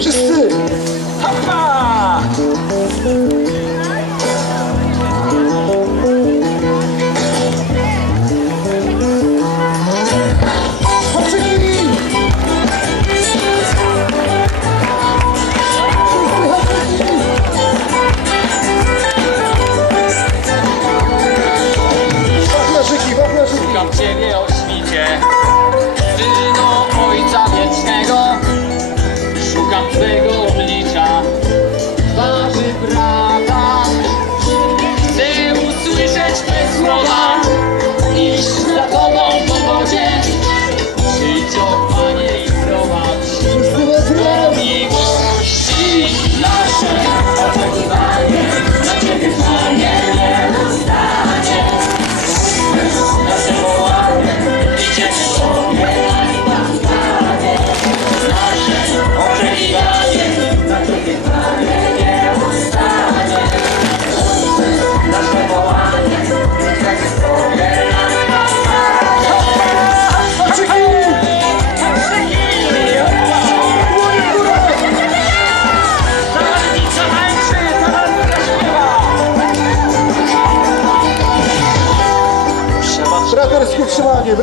Wszyscy! Hoppa! Witam Ciebie o świcie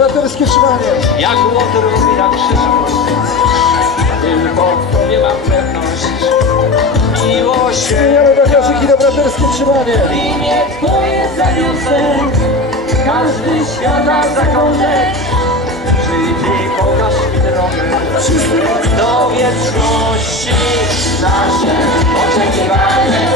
braterskie trzymanie. Jak łotr robi na krzyżu, tylko nie mam pewności. Miłość. Zmieniamy braterskie i na braterskie trzymanie. W imię Twoje zaniosę, każdy świata zakątek. Przyjdź i pokaż mi drogę do wieczności nasze oczekiwanie.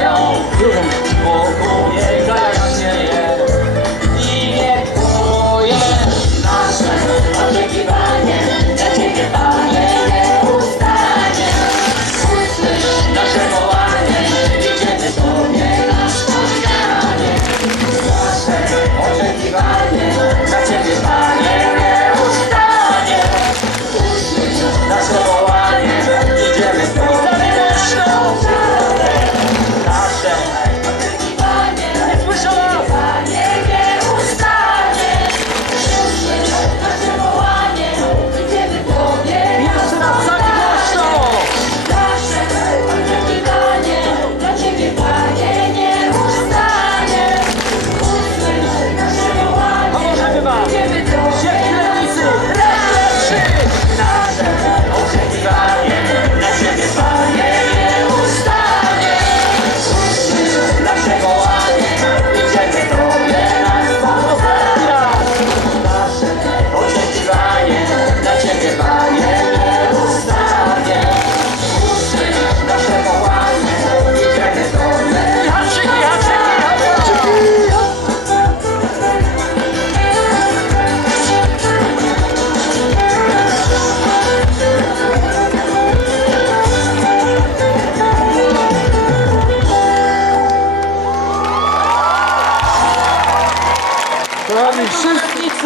哎呦，不用，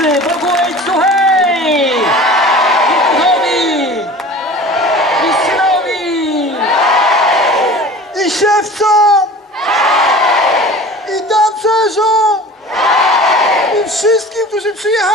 Służy Bogu Ojcu! I! I synowi! I siewcom! I! I wszystkim, którzy przyjechali!